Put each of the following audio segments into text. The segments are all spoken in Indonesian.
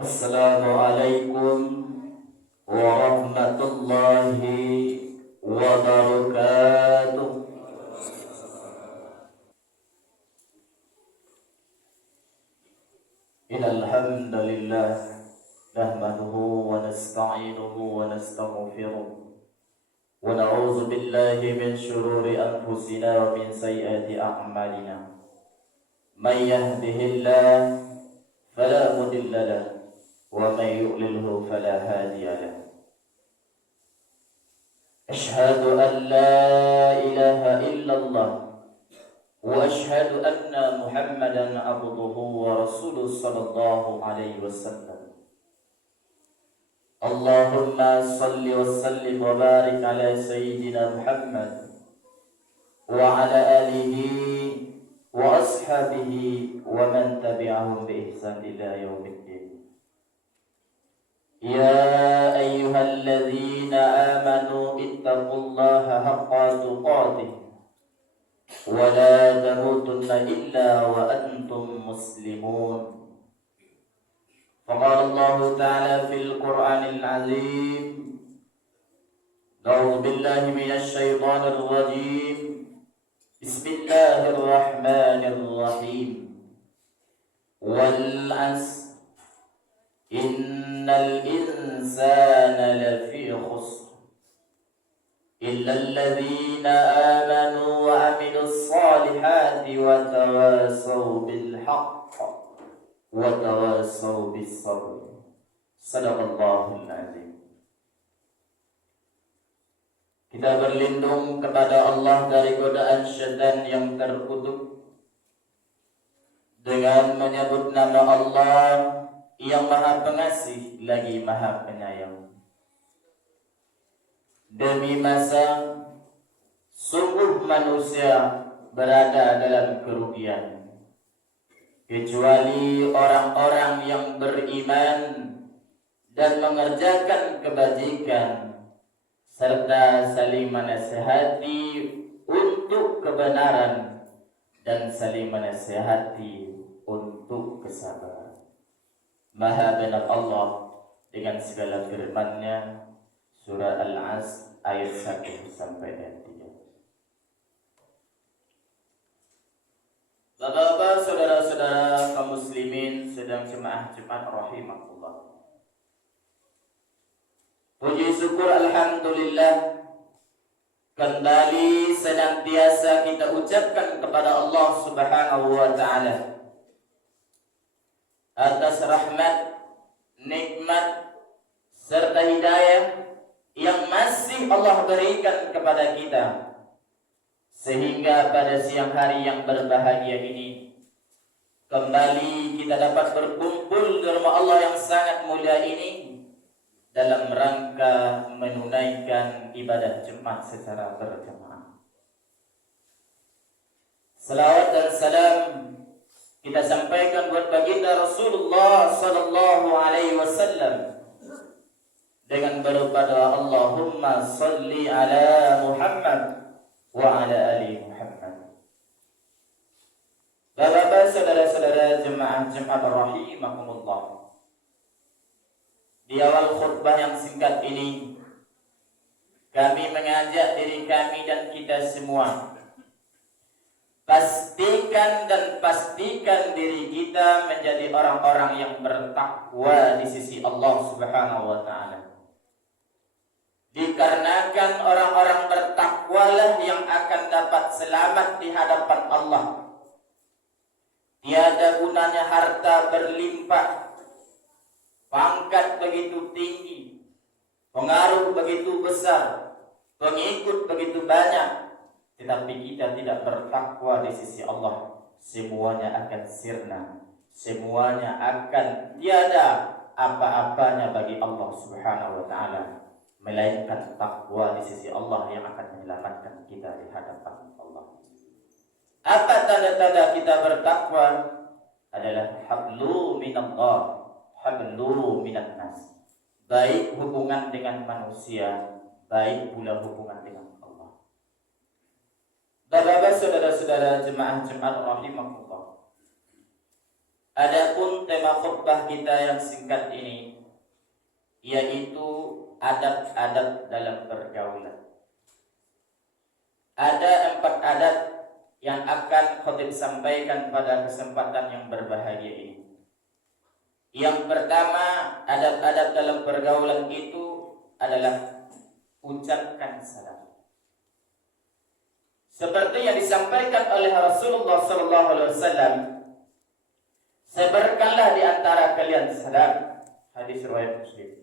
Assalamualaikum warahmatullahi wabarakatuh. Innal hamdalillah nahmaduhu wa nasta'inuhu wa nastaghfiruh wa na'udzu billahi min shururi anfusina wa min sayyiati a'malina. May yahdihillahu fala mudilla lahu wa may yudlilhu fala hadiya lahu. Ashhadu an la ilaha illallah wa ashhadu anna Muhammadan abduhu wa rasuluhu sallallahu alaihi wasallam. Allahumma salli wa sallim wa barik ala sayyidina Muhammad wa ala alihi wa ashabihi wa man tabi'ahum bi ihsan ila yaumiddin. Ya ayyuhalladzina amanu ittaqullaha haqqa tuqatih wa la tamutunna illa wa antum muslimun. Faqala Allah Ta'ala fil Qur'anil Azim, A'udzu billahi minasy syaithanir rajim. Bismillahirrahmanirrahim. Wal 'asr innal insana lafi khusr illa alladhina amanu wa 'amilus solihati wa tawasaw bil haqq wa tawasaw bis sabr. Shadaqallahul azim. Kita berlindung kepada Allah dari godaan syaitan yang terkutuk dengan menyebut nama Allah yang Maha Pengasih lagi Maha Penyayang. Demi masa sungguh manusia berada dalam kerugian, kecuali orang-orang yang beriman dan mengerjakan kebajikan serta saling menasihati untuk kebenaran dan saling menasihati untuk kesabaran. Maha benar Allah dengan segala firman-Nya, surah Al-'Asr ayat 1 sampai ayat 3. Bapak-bapak, saudara-saudara kaum muslimin sedang jemaah Jumat rahimakumullah. Puji syukur alhamdulillah kembali senantiasa kita ucapkan kepada Allah Subhanahu wa taala atas rahmat, nikmat serta hidayah yang masih Allah berikan kepada kita, sehingga pada siang hari yang berbahagia ini kembali kita dapat berkumpul di rumah Allah yang sangat mulia ini dalam rangka menunaikan ibadah Jumat secara berjamaah. Salawat dan salam kita sampaikan buat baginda Rasulullah sallallahu alaihi wasallam dengan berupa doa Allahumma salli ala Muhammad wa ala ali Muhammad. Bapak-bapak, saudara-saudara jemaah Jumat rahimakumullah. Di awal khutbah yang singkat ini, kami mengajak diri kami dan kita semua, pastikan diri kita menjadi orang-orang yang bertakwa di sisi Allah Subhanahu wa taala. Dikarenakan orang-orang bertakwalah yang akan dapat selamat di hadapan Allah. Tiada gunanya harta berlimpah, pangkat begitu tinggi, pengaruh begitu besar, pengikut begitu banyak, tetapi kita tidak bertakwa di sisi Allah, semuanya akan sirna, semuanya akan tiada apa-apanya bagi Allah Subhanahu wa taala, melainkan takwa di sisi Allah yang akan menyelamatkan kita di hadapan Allah. Apa tanda-tanda kita bertakwa? Adalah hablu minallah, hablu minan nas. Baik hubungan dengan manusia, baik pula hubungan dengan Allah. Bapak-bapak, saudara-saudara jemaah Jumat rahimahullah. Adapun tema khutbah kita yang singkat ini yaitu adab-adab dalam pergaulan. Ada 4 adab yang akan khotib sampaikan pada kesempatan yang berbahagia ini. Yang pertama, adab-adab dalam pergaulan itu adalah ucapkan salam. Seperti yang disampaikan oleh Rasulullah SAW, sebarkanlah di antara kalian salam. Hadis riwayat Muslim.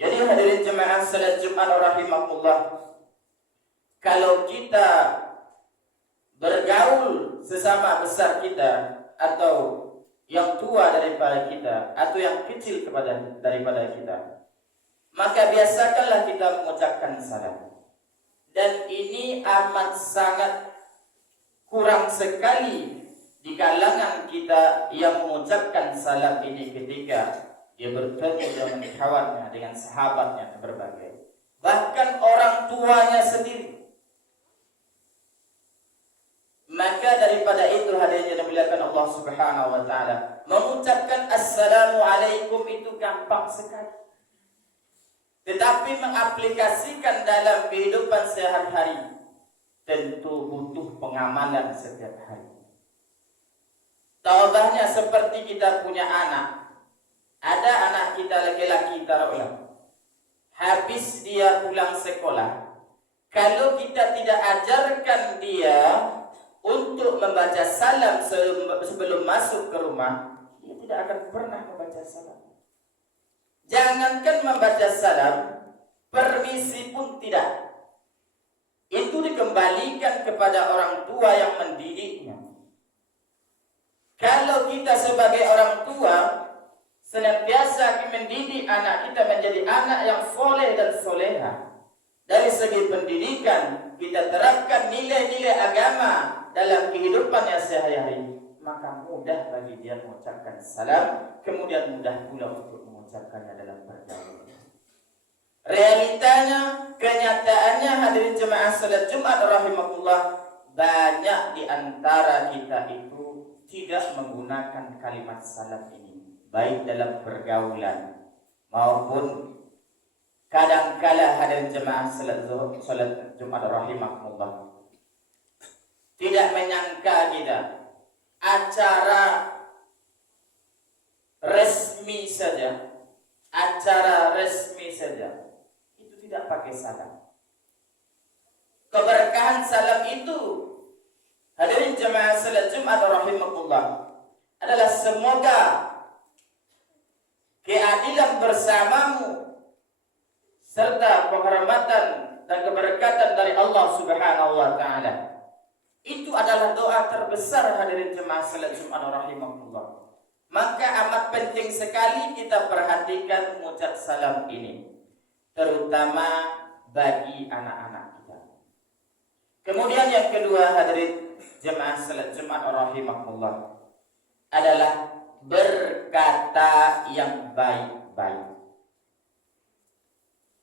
Jadi hadirin jemaah salat Jumat rahimakumullah, kalau kita bergaul sesama besar kita atau yang tua daripada kita atau yang kecil daripada kita, maka biasakanlah kita mengucapkan salam. Dan ini amat sangat kurang sekali di kalangan kita yang mengucapkan salam ini ketika dia bertemu dengan kawannya, dengan sahabatnya berbagai, bahkan orang tuanya sendiri. Maka daripada itu hadirin yang dimuliakan Allah Subhanahu wa taala, mengucapkan assalamualaikum itu gampang sekali. Tetapi mengaplikasikan dalam kehidupan sehari-hari tentu butuh pengamalan setiap hari. Contohnya seperti kita punya anak. Ada anak kita laki-laki taruhlah, habis dia pulang sekolah, kalau kita tidak ajarkan dia untuk membaca salam sebelum masuk ke rumah, dia tidak akan pernah membaca salam. Jangankan membaca salam, permisi pun tidak. Itu dikembalikan kepada orang tua yang mendidiknya. Kalau kita sebagai orang tua senantiasa mendidik anak kita menjadi anak yang soleh dan soleha, dari segi pendidikan kita terapkan nilai-nilai agama dalam kehidupannya sehari-hari, maka mudah bagi dia mengucapkan salam, kemudian mudah pula untuk mengucapkannya dalam pergaulan. Realitanya, kenyataannya hadirin jemaah salat Jumat rahimakumullah, banyak di antara kita itu tidak menggunakan kalimat salam ini, baik dalam pergaulan maupun kadangkala hadirin jemaah salat Jumat rahimakumullah, tidak menyangka kita acara resmi saja itu tidak pakai salam. Keberkahan salam itu hadirin jemaah salat Jumat rahimakumullah adalah semoga keadilan bersamamu serta penghormatan dan keberkatan dari Allah Subhanahu wa taala. Itu adalah doa terbesar hadirin jemaah salat Jumat rahimakumullah. Maka amat penting sekali kita perhatikan mengucap salam ini, terutama bagi anak-anak kita. Kemudian yang kedua hadirin jemaah salat Jumat rahimakumullah adalah berkata yang baik-baik.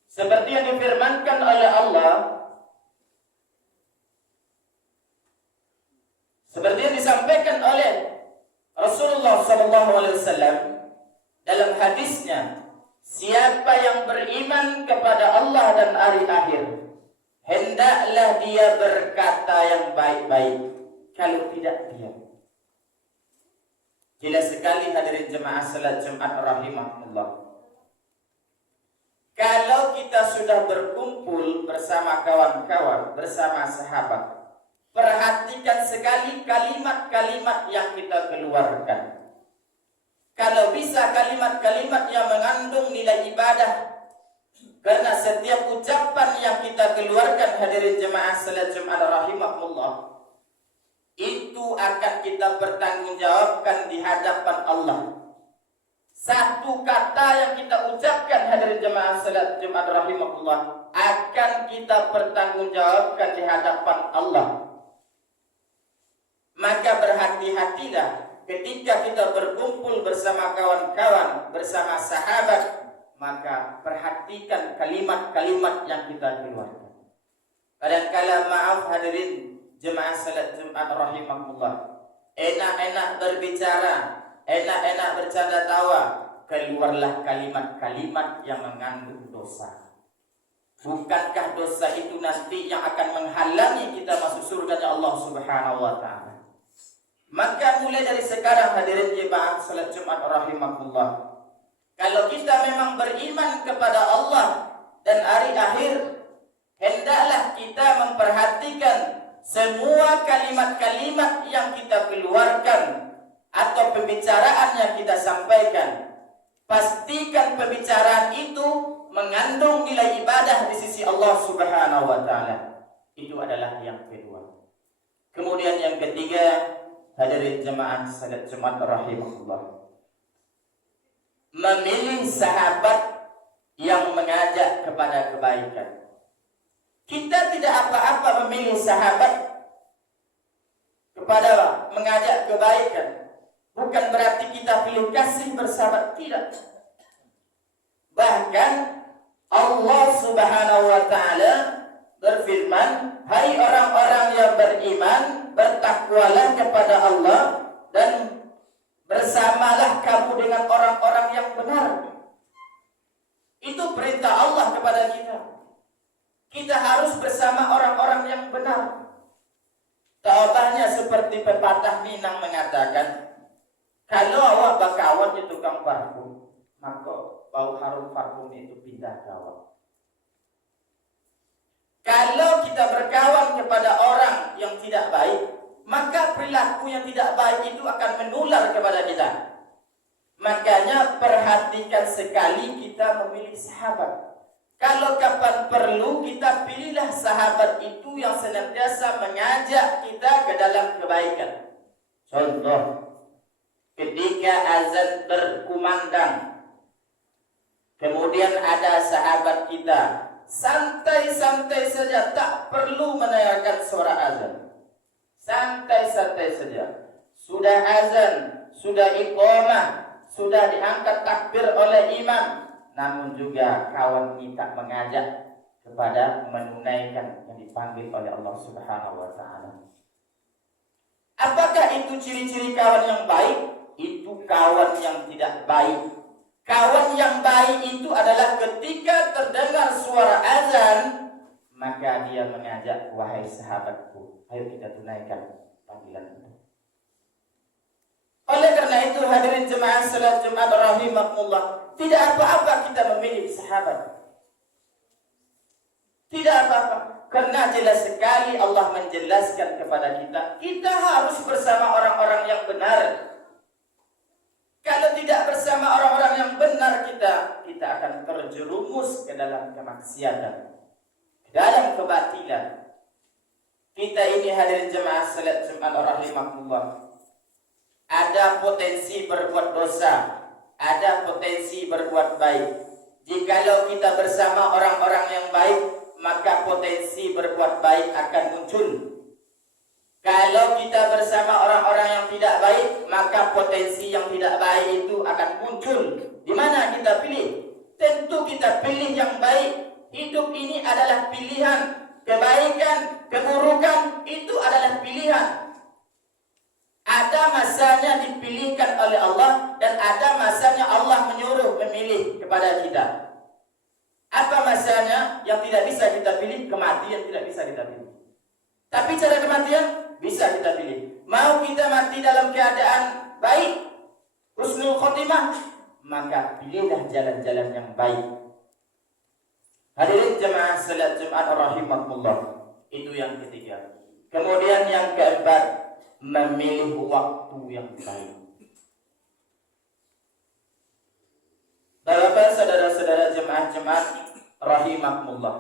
Seperti yang difirmankan oleh Allah, seperti yang disampaikan oleh Rasulullah SAW dalam hadisnya, siapa yang beriman kepada Allah dan hari akhir, hendaklah dia berkata yang baik-baik, kalau tidak diam. Jelas sekali hadirin jemaah salat Jumat rahimahullah. Kalau kita sudah berkumpul bersama kawan-kawan, bersama sahabat, perhatikan sekali kalimat-kalimat yang kita keluarkan. Kalau bisa kalimat-kalimat yang mengandung nilai ibadah. Karena setiap ucapan yang kita keluarkan hadirin jemaah salat Jumat rahimahullah, itu akan kita bertanggungjawabkan di hadapan Allah. Satu kata yang kita ucapkan hadirin jemaah salat Jumat rahimahullah akan kita bertanggungjawabkan di hadapan Allah. Maka berhati-hatilah ketika kita berkumpul bersama kawan-kawan, bersama sahabat, maka perhatikan kalimat-kalimat yang kita keluarkan. Kadangkala maaf hadirin jemaah salat Jumat rahimahullah, enak-enak berbicara, enak-enak bercanda tawa, keluarlah kalimat-kalimat yang mengandung dosa. Bukankah dosa itu nanti yang akan menghalangi kita masuk surganya Allah Subhanahu wa taala? Maka mulai dari sekarang hadirin jemaah salat Jumat rahimakumullah, kalau kita memang beriman kepada Allah dan hari akhir, hendaklah kita memperhatikan semua kalimat-kalimat yang kita keluarkan atau pembicaraan yang kita sampaikan. Pastikan pembicaraan itu mengandung nilai ibadah di sisi Allah Subhanahu wa taala. Itu adalah yang kedua. Kemudian yang ketiga, hadirin jemaah salat Jumat rahimahullah, memilih sahabat yang mengajak kepada kebaikan. Kita tidak apa-apa memilih sahabat kepada mengajak kebaikan. Bukan berarti kita pilih kasih bersahabat, tidak. Bahkan Allah Subhanahu wa taala berfirman, "Hai orang-orang yang beriman, bertakwalah kepada Allah dan bersamalah kamu dengan orang-orang yang benar." Itu perintah Allah kepada kita. Kita harus bersama orang-orang yang benar. Jawabannya seperti pepatah Minang mengatakan, kalau awak berkawan di tukang parfum, maka bau harum parfum itu pindah ke awak. Kalau kita berkawan kepada orang yang tidak baik, maka perilaku yang tidak baik itu akan menular kepada kita. Makanya perhatikan sekali kita memilih sahabat. Kalau kapan perlu, kita pilihlah sahabat itu yang senantiasa mengajak kita ke dalam kebaikan. Contoh, ketika azan berkumandang, kemudian ada sahabat kita santai-santai saja, tak perlu mendengarkan suara azan. Santai-santai saja. Sudah azan, sudah iqamah, sudah diangkat takbir oleh imam, namun juga kawan kita mengajak kepada menunaikan yang dipanggil oleh Allah Subhanahu wa taala. Apakah itu ciri-ciri kawan yang baik? Itu kawan yang tidak baik. Kawan yang baik itu adalah ketika terdengar suara azan, maka dia mengajak, "Wahai sahabatku, ayo kita tunaikan panggilan itu." Oleh karena itu hadirin jemaah salat Jumat rahimakumullah, tidak apa-apa kita memilih sahabat. Tidak apa-apa, karena jelas sekali Allah menjelaskan kepada kita harus bersama orang-orang yang benar. Kalau tidak bersama orang-orang yang benar, kita akan terjerumus ke dalam kemaksiatan, ke dalam kebatilan. Kita ini hadirin jemaah salat Jumat rahimakumullah, ada potensi berbuat dosa, ada potensi berbuat baik. Jikalau kita bersama orang-orang yang baik, maka potensi berbuat baik akan muncul. Kalau kita bersama orang-orang yang tidak baik, maka potensi yang tidak baik itu akan muncul. Di mana kita pilih? Tentu kita pilih yang baik. Hidup ini adalah pilihan. Kebaikan, keburukan itu adalah pilihan. Ada masanya dipilihkan oleh Allah dan ada masanya Allah menyuruh memilih kepada kita. Apa masanya yang tidak bisa kita pilih? Kematian tidak bisa kita pilih. Tapi cara kematian bisa kita pilih. Mau kita mati dalam keadaan baik, husnul khotimah, maka pilihlah jalan-jalan yang baik. Hadirin jemaah salat Jumat rahimakumullah, itu yang ketiga. Kemudian yang keempat, memilih waktu yang baik. Bapak saudara-saudara jemaah-jemaah rahimakumullah,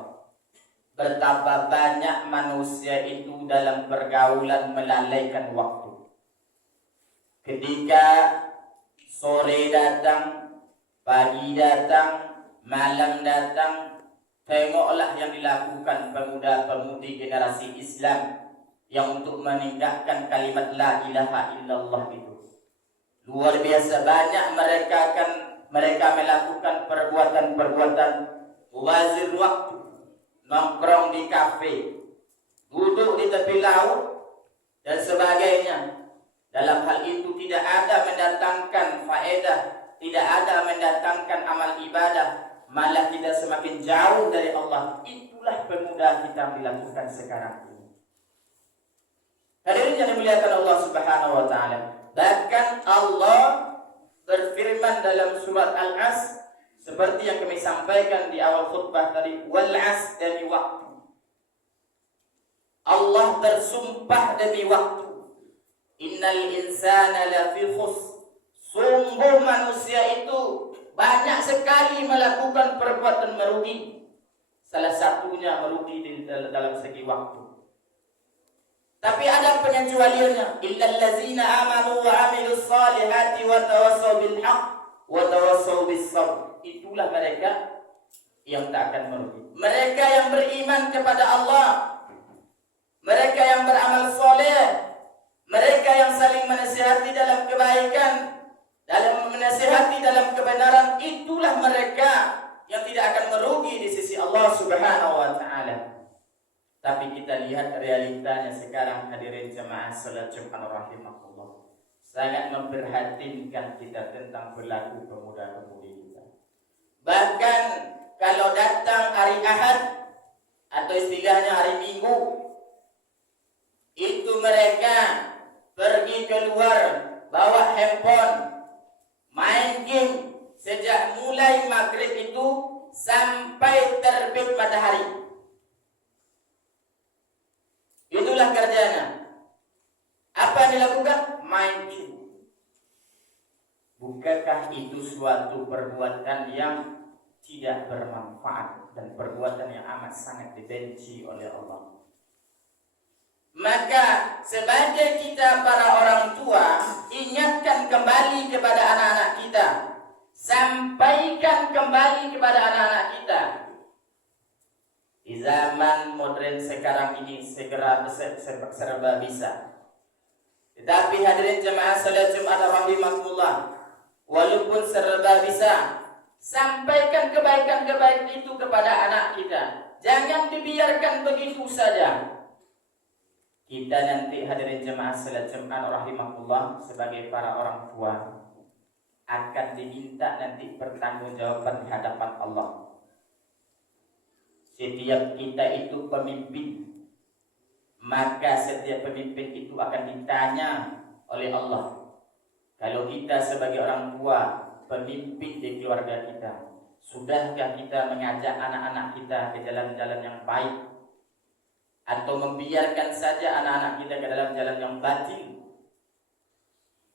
betapa banyak manusia itu dalam pergaulan melalaikan waktu. Ketika sore datang, pagi datang, malam datang, tengoklah yang dilakukan pemuda-pemudi generasi Islam yang untuk meninggalkan kalimat la ilaha illallah itu. Luar biasa banyak mereka melakukan perbuatan-perbuatan wazir waktu, nongkrong di kafe, duduk di tepi laut dan sebagainya. Dalam hal itu tidak ada mendatangkan faedah, tidak ada mendatangkan amal ibadah, malah kita semakin jauh dari Allah. Itulah pemuda kita dilakukan sekarang ini. Hadirin yang dimuliakan Allah Subhanahu wa taala. Bahkan Allah berfirman dalam surat Al-As seperti yang kami sampaikan di awal khutbah tadi, wal 'as, demi waktu. Allah bersumpah demi waktu. Innal insana lafi khus. Sungguh manusia itu banyak sekali melakukan perbuatan merugi. Salah satunya merugi dalam segi waktu. Tapi ada pengecualiannya. Illal ladzina amanu wa 'amilus shalihati wa tawassaw bil haqq wa tawassaw bis sabr. Itulah mereka yang tak akan merugi. Mereka yang beriman kepada Allah, mereka yang beramal soleh, mereka yang saling menasihati dalam kebaikan, dalam menasihati dalam kebenaran, itulah mereka yang tidak akan merugi di sisi Allah Subhanahu wa taala. Tapi kita lihat realitanya sekarang, hadirin jemaah salat Jumat rahimakumullah, sangat memprihatinkan kita tentang perilaku pemuda-pemudi kita. Bahkan kalau datang hari Ahad atau istilahnya hari Minggu, itu mereka pergi keluar bawa handphone, main game sejak mulai maghrib itu sampai terbit matahari. Itulah kerjanya. Apa yang dilakukan? Main game. Bukankah itu suatu perbuatan yang tidak bermanfaat dan perbuatan yang amat sangat dibenci oleh Allah? Maka sebagai kita para orang tua, ingatkan kembali kepada anak-anak kita, sampaikan kembali kepada anak-anak kita. Di zaman modern sekarang ini serba bisa. Tetapi hadirin jemaah salat Jumat rahimakumullah, walaupun serba bisa, sampaikan kebaikan-kebaikan itu kepada anak kita. Jangan dibiarkan begitu saja. Kita nanti hadirin jemaah salat Jumat rahimakumullah sebagai para orang tua akan diminta nanti pertanggungjawaban di hadapan Allah. Setiap kita itu pemimpin, maka setiap pemimpin itu akan ditanya oleh Allah. Kalau kita sebagai orang tua, pemimpin di keluarga kita, sudahkah kita mengajak anak-anak kita ke jalan-jalan yang baik, atau membiarkan saja anak-anak kita ke dalam jalan yang batil?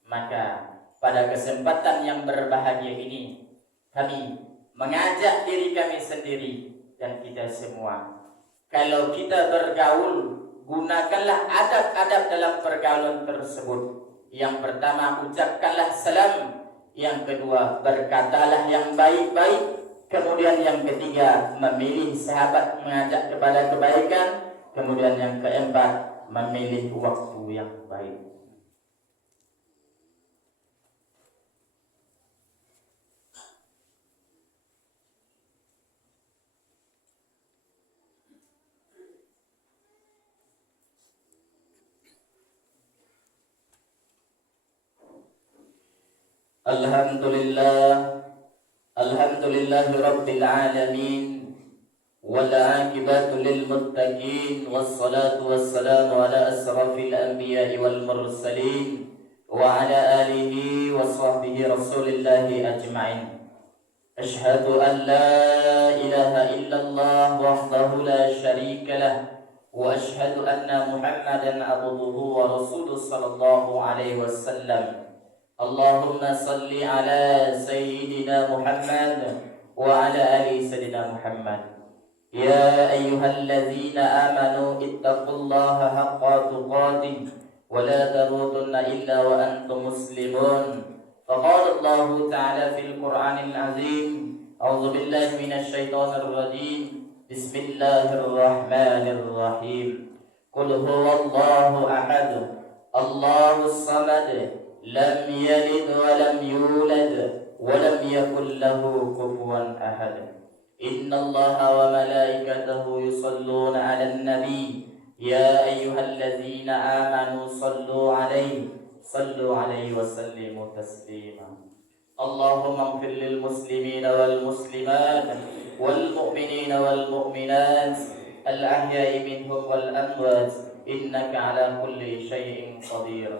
Maka pada kesempatan yang berbahagia ini, kami mengajak diri kami sendiri dan kita semua, kalau kita bergaul, gunakanlah adab-adab dalam pergaulan tersebut. Yang pertama, ucapkanlah salam. Yang kedua, berkatalah yang baik-baik. Kemudian yang ketiga, memilih sahabat mengajak kepada kebaikan. Kemudian yang keempat, memilih waktu yang baik. Alhamdulillahi Rabbil Alamin, wal aqibatu lil muttaqin, wassalatu wassalamu ala asrafil anbiya'i wal mursalin, wa ala alihi wa sahbihi rasulillahi ajma'in. Ashhadu an la ilaha illallah wahdahu la syarika lah, wa ashhadu anna Muhammadan abduhu wa rasuluhu sallallahu alaihi wasallam. Allahumma salli ala Sayyidina Muhammad wa ala ali Sayyidina Muhammad. Ya ayyuhalladzina amanu ittaqullaha haqqa tuqatih wa la tamutunna illa wa antum muslimun. Faqala Allah ta'ala fil Qur'anil azim, a'udzu billahi minasy syaithanir rajim. Bismillahirrahmanirrahim. Qul huwallahu ahad, Allahus samad, lam yalid wa lam yulad wa lam yakul lahu kufuwan ahad. Innallaha wa malaikatahu yusalluna 'alan nabi, ya ayyuhalladzina amanu sallu 'alaihi صلوا عليه وسلموا تسليما. اللهم اغفر للمسلمين والمسلمات والمؤمنين والمؤمنات الأحياء منهم والأموات إنك على كل شيء قدير.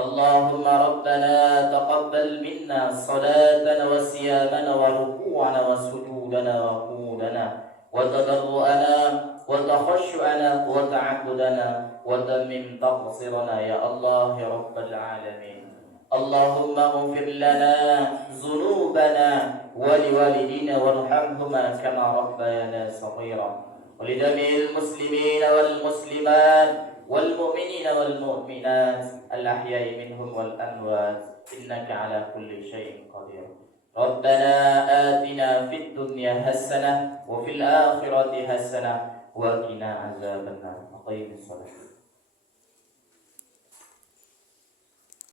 اللهم ربنا تقبل منا صلاتنا وصيامنا وركوعنا وسجودنا وقودنا وتضرعنا وتخشعنا وتعبدنا وتمم تقصيرنا يا الله يا رب العالمين. اللهم اغفر لنا ذنوبنا ولوالدينا وارحمهما كما ربيانا صغيرا، ولجميع المسلمين والمسلمات والمؤمنين والمؤمنات الأحياء منهم والأموات إنك على كل شيء قدير. ربنا آتنا في الدنيا حسنة وفي الآخرة حسنة وقنا عذاب النار. أقيم الصلاة.